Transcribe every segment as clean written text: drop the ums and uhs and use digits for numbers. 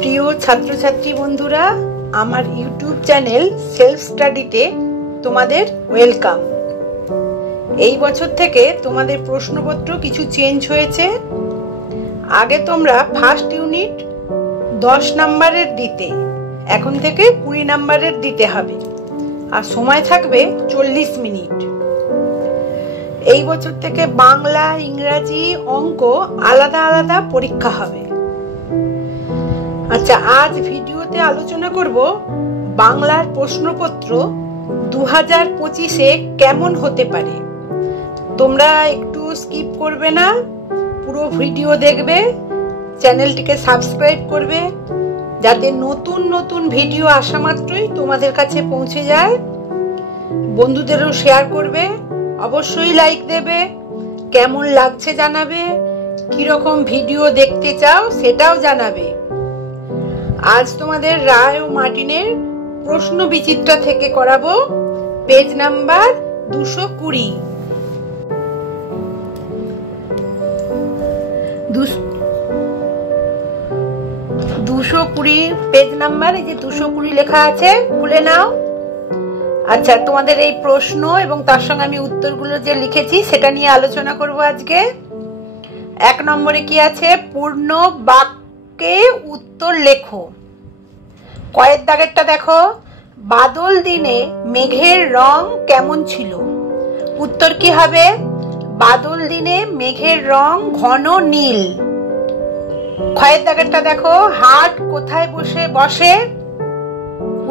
প্রিয় ছাত্রছাত্রী বন্ধুরা, আমার ইউটিউব চ্যানেল সেলফ স্টাডিতে তোমাদের ওয়েলকাম। এই বছর থেকে তোমাদের প্রশ্নপত্র কিছু চেঞ্জ হয়েছে। আগে তোমরা ফার্স্ট ইউনিট 10 নম্বরের দিতে, এখন থেকে 20 নম্বরের দিতে হবে, আর সময় থাকবে 40 মিনিট। এই বছর থেকে বাংলা, ইংরাজি, অঙ্ক আলাদা আলাদা পরীক্ষা হবে। আচ্ছা, আজ ভিডিওতে আলোচনা করব বাংলার প্রশ্নপত্র 2025-এ কেমন হতে পারে। তোমরা একটু স্কিপ করবে না, পুরো ভিডিও দেখবে, চ্যানেলটিকে সাবস্ক্রাইব করবে যাতে নতুন নতুন ভিডিও আসা মাত্রই তোমাদের কাছে পৌঁছে যায়। বন্ধুদেরও শেয়ার করবে, অবশ্যই লাইক দেবে, কেমন লাগছে জানাবে, কিরকম ভিডিও দেখতে চাও সেটাও জানাবে। আজ তোমাদের রায় ও মার্টিনের প্রশ্ন বিচিত্রা থেকে করাবো পেজ নাম্বার 220। 220 পেজ নাম্বার, এই যে 220 লেখা আছে, খুলে নাও। আচ্ছা, তোমাদের এই প্রশ্ন এবং তার সঙ্গে আমি উত্তরগুলো যে লিখেছি সেটা নিয়ে আলোচনা করব আজকে। 1 নম্বরে কি আছে? পূর্ণ বাক্যে উত্তর লেখো। কয়ের দাগেরটা দেখো, বাদল দিনে মেঘের রং কেমন ছিল? উত্তর কি হবে? বাদল দিনে মেঘের রং ঘন নীল। ক্ষয়ের দাগেরটা দেখো, হাট কোথায় বসে?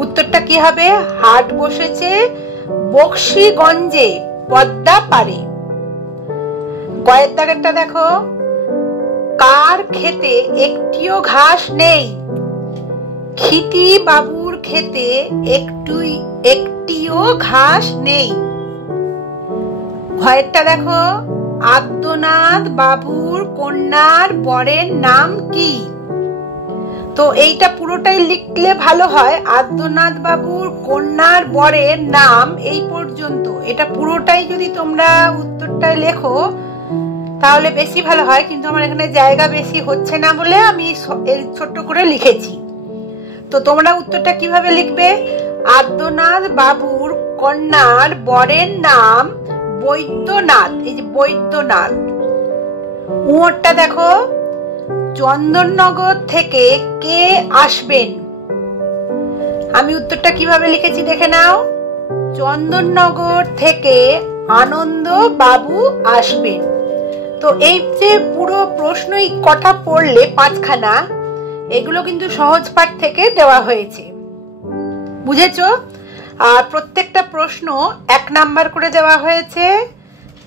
উত্তরটা কি হবে? হাট বসেছে বক্সিগঞ্জে, পদ্মা পারে। গয়ের দাগেরটা দেখো, কার ক্ষেতে একটিও ঘাস নেই? ক্ষিতি বাবুর ক্ষেতে একটিও ঘাস নেই। ঘয়েরটা দেখো, আদ্যনাথ বাবুর কন্যার বরের নাম কি? তো এইটা পুরোটাই লিখলে ভালো হয়। আদ্যনাথ বাবুর কন্যার বরের নাম এই পর্যন্ত, এটা পুরোটাই যদি তোমরা উত্তরটায় লেখো তাহলে বেশি ভালো হয়, কিন্তু আমার এখানে জায়গা বেশি হচ্ছে না বলে আমি ছোট্ট করে লিখেছি। তো তোমরা উত্তরটা কিভাবে লিখবে? আদ্যনাথ বাবুর কন্যার বরের নাম বৈদ্যনাথ, এই যে বৈদ্যনাথ। উত্তরটা দেখো, চন্দননগর থেকে কে আসবেন? আমি উত্তরটা কিভাবে লিখেছি দেখে নাও। চন্দননগর থেকে আনন্দ বাবু আসবেন। তো এই যে পুরো প্রশ্নই কটা পড়লে 5খানা, এগুলো কিন্তু সহজ পাঠ থেকে দেওয়া হয়েছে, বুঝেছো? আর প্রত্যেকটা প্রশ্ন 1 নাম্বার করে দেওয়া হয়েছে।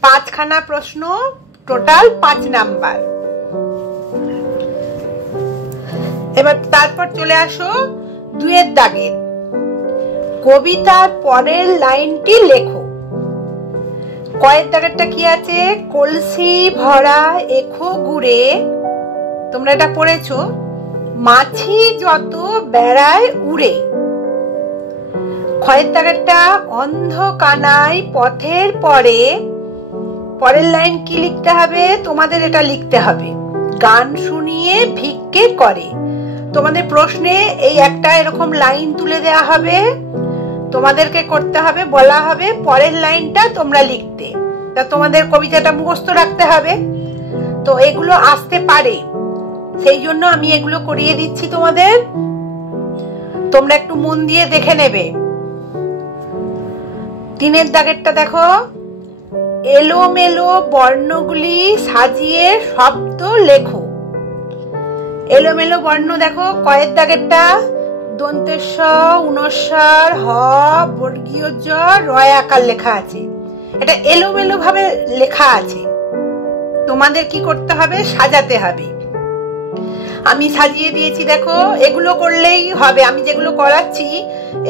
5খানা প্রশ্ন, টোটাল 5 নাম্বার। এবার তারপর চলে আসো 2 দাগের, কবিতার পরের লাইনটি লেখো। কয়ের দাগেরটা কি আছে? কলসি ভরা এখো গুড়ে, তোমরা এটা পড়েছো, মাছি যত বেড়ায় উড়ে। ক্ষয়ের দাগেরটা অন্ধ কানাই পথের পরে, পরের লাইন কি লিখতে হবে? তোমাদের এটা লিখতে হবে, গান শুনিয়ে ভিক্ষে করে। তোমাদের প্রশ্নে এই একটা এরকম লাইন তুলে দেওয়া হবে, তোমাদেরকে করতে হবে, বলা হবে পরের লাইনটা তোমরা লিখতে। তা তোমাদের কবিতাটা মুখস্থ রাখতে হবে, তো এগুলো আসতে পারে, সেই জন্য আমি এগুলো করিয়ে দিচ্ছি তোমাদের, তোমরা একটু মন দিয়ে দেখে নেবে। 3 দাগেরটা দেখো, এলোমেলো বর্ণগুলি সাজিয়ে শব্দ লেখো। এলোমেলো বর্ণ দেখো, কয়ের দাগেরটা দন্তেশ ঊনস্বর হ বর্গীয় জ রয় আকার লেখা আছে, এটা এলোমেলো ভাবে লেখা আছে, তোমাদের কি করতে হবে? সাজাতে হবে। আমি সাজিয়ে দিয়েছি দেখো, এগুলো করলেই হবে, আমি যেগুলো করাচ্ছি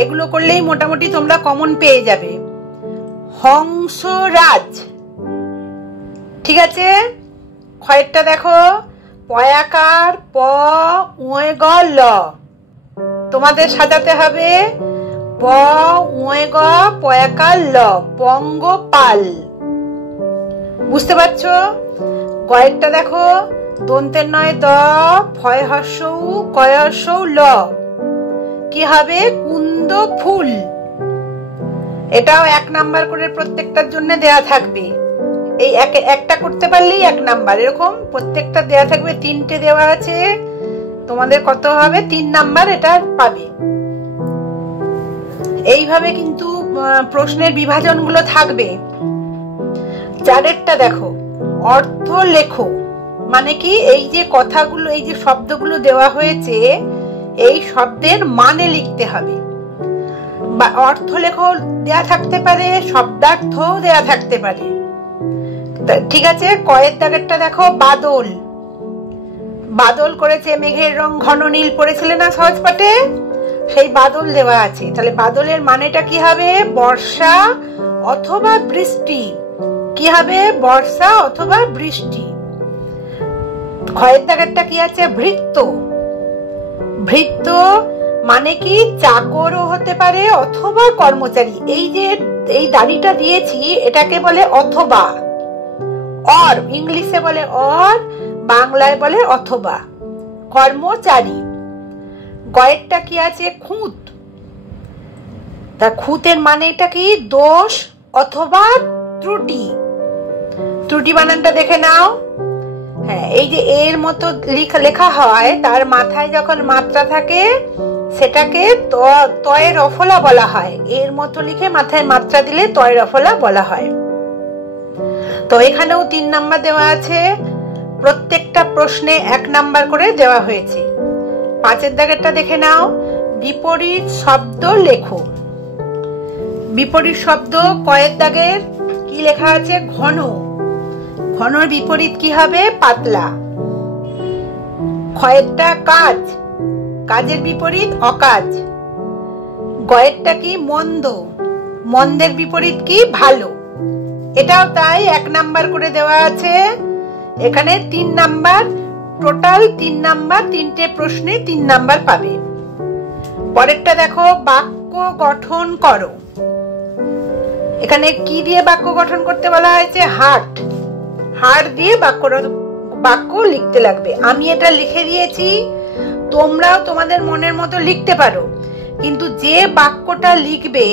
এগুলো করলেই মোটামুটি তোমরা কমন পেয়ে যাবে। হংসরাজ, ঠিক আছে। ক্ষয়েরটা দেখো, পয়াকার প উয়ে গ ল, তোমাদের সাজাতে হবে প উয়ে গ পয়াকার ল, পঙ্গপাল, বুঝতে পারছো? গয়েরটা দেখো, দন্তের নয় দ, ফয় হর্ষ উ, কয় হর্ষ উ, ল। কি হবে? কুন্দ ফুল। এটাও 1 নাম্বার করে প্রত্যেকটার জন্য দেয়া থাকবে। এই একটা করতে পারলেই 1 নাম্বার, এরকম প্রত্যেকটা দেয়া থাকবে। 3টে দেওয়া আছে, তোমাদের কত হবে? 3 নাম্বার এটা পাবে। এইভাবে কিন্তু প্রশ্নের বিভাজনগুলো থাকবে। 4এরটা দেখো, অর্থ লেখো। মানে কি? এই যে কথাগুলো, এই যে শব্দগুলো দেওয়া হয়েছে, এই শব্দের মানে লিখতে হবে। বা অর্থ লেখো দেয়া থাকতে পারে, শব্দার্থও দেয়া থাকতে পারে। ঠিক আছে, কয়ের দাগেরটা দেখো, বাদল। বাদল করেছে, মেঘের রং ঘন নীল পড়েছিলে না সহজ পাঠে? সেই বাদল দেওয়া আছে। তাহলে বাদলের মানেটা কি হবে? বর্ষা অথবা বৃষ্টি। কি হবে? বর্ষা অথবা বৃষ্টি। ক্ষয়ের দাগেরটা কি আছে? ভৃত্য। ভৃত্য মানে কি? চাকরও হতে পারে অথবা কর্মচারী। এই যে এই দাড়িটা দিয়েছি, এটাকে বলে অথবা। অর ইংলিশে বলে অর, বাংলায় বলে অথবা। কর্মচারী। গয়েরটা কি আছে? খুঁত। তা খুঁতের মানেটা কি? দোষ অথবা ত্রুটি। ত্রুটি বানানটা দেখে নাও। হ্যাঁ, এই যে এর মতো লেখা হয়, তার মাথায় যখন মাত্রা থাকে সেটাকে তয়ে রফলা বলা হয়। এর মতো লিখে মাথায় মাত্রা দিলে তয়ে রফলা বলা হয়। তো এখানেও 3 নাম্বার দেওয়া আছে। প্রত্যেকটা প্রশ্নে 1 নাম্বার করে দেওয়া হয়েছে। 5এর দাগেরটা দেখে নাও, বিপরীত শব্দ লেখো। বিপরীত শব্দ কয়ের দাগের কি লেখা আছে? ঘন। ঘনর বিপরীত কি হবে? পাতলা। ক্ষয়েরটা কাজ। কাজের বিপরীত অকাজ। গয়েরটা কি? মন্দ। মন্দের বিপরীত কি? ভালো। এটাও তাই, 1 নাম্বার করে দেওয়া আছে। এখানে 3 নাম্বার, টোটাল 3 নাম্বার। 3টে প্রশ্নে 3 নাম্বার পাবে। পরেরটা দেখো, বাক্য গঠন করো। এখানে কি দিয়ে বাক্য গঠন করতে বলা হয়েছে? হাট। হাট দিয়ে বাক্য লিখতে লাগবে। আমি এটা লিখে দিয়েছি, তোমরাও তোমাদের মনের মতো লিখতে পারো, কিন্তু যে বাক্যটা লিখবে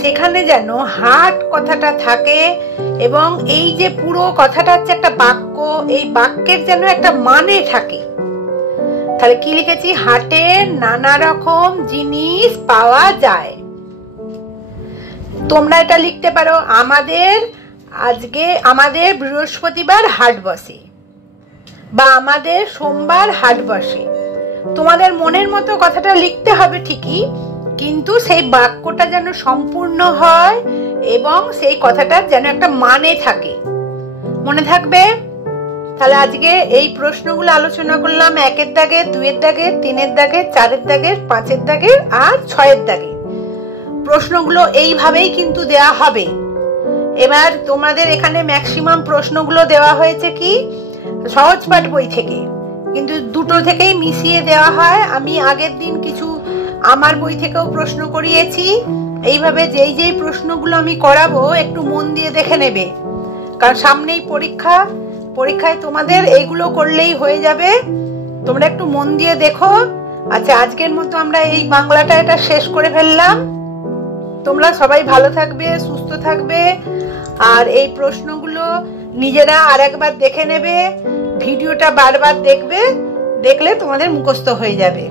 সেখানে যেন হাট কথাটা থাকে, এবং এই যে পুরো কথাটা হচ্ছে একটা বাক্য, এই বাক্যের যেন একটা মানে থাকে। তাহলে কি লিখেছি? হাটে নানা রকম জিনিস পাওয়া যায়। তোমরা এটা লিখতে পারো, আমাদের বৃহস্পতিবার হাট বসে, বা আমাদের সোমবার হাট বসে। তোমাদের মনের মতো কথাটা লিখতে হবে ঠিকই, কিন্তু সেই বাক্যটা যেন সম্পূর্ণ হয় এবং সেই কথাটার যেন একটা মানে থাকে। মনে থাকবে? তাহলে আজকে এই প্রশ্নগুলো আলোচনা করলাম 1এর দাগের, 2এর দাগের, 3এর দাগের, 4এর দাগের, 5এর দাগের আর 6এর দাগের। প্রশ্নগুলো এইভাবেই কিন্তু দেয়া হবে। এবার তোমাদের এখানে ম্যাক্সিমাম প্রশ্নগুলো দেওয়া হয়েছে কি? সহজ পাঠ বই থেকে, কিন্তু দুটো থেকেই মিশিয়ে দেওয়া হয়। আমি আগের দিন কিছু আমার বই থেকেও প্রশ্ন করিয়েছি। এইভাবে যেই প্রশ্নগুলো আমি করাবো একটু মন দিয়ে দেখে নেবে, কারণ সামনেই পরীক্ষায় তোমাদের এইগুলো করলেই হয়ে যাবে। তোমরা একটু মন দিয়ে দেখো। আচ্ছা, আজকের মতো আমরা এই বাংলাটা এটা শেষ করে ফেললাম। তোমরা সবাই ভালো থাকবে, সুস্থ থাকবে, আর এই প্রশ্নগুলো নিজেরা আরেকবার দেখে নেবে। ভিডিওটা বারবার দেখবে, দেখলে তোমাদের মুখস্থ হয়ে যাবে।